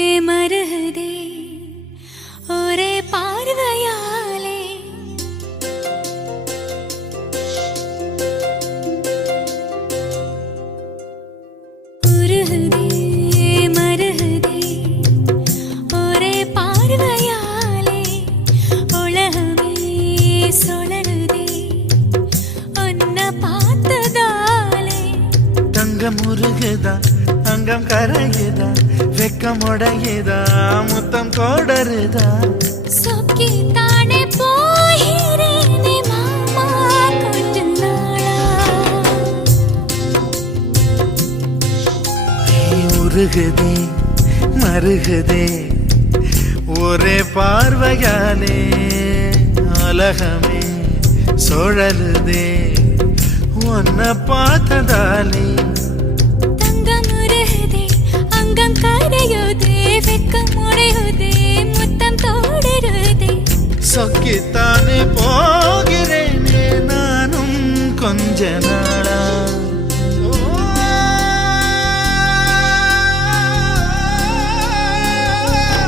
மருகுதே ஒரே பார்வையாலே உருகுதே மருகுதே ஒரே பார்வையாலே உலகமே சுழலுதே உன்னை பார்த்ததாலே தங்கம் உருகுதா அங்கம் கரையுதா வெக்கம் உடையுதா முத்தம் கோடருதா சொக்கி தானே போகிறேனே மாமா கொஞ்ச நாளா உருகுதே மருகுதே ஒரே பார்வையாலே உலகமே சுழலுதே உன்னை பார்த்ததாலே கரையுதே வெக்கம் உடையுதே முத்தம் தோடருதே சொக்கித்தானே போகிறேனே நானும் கொஞ்ச நாளா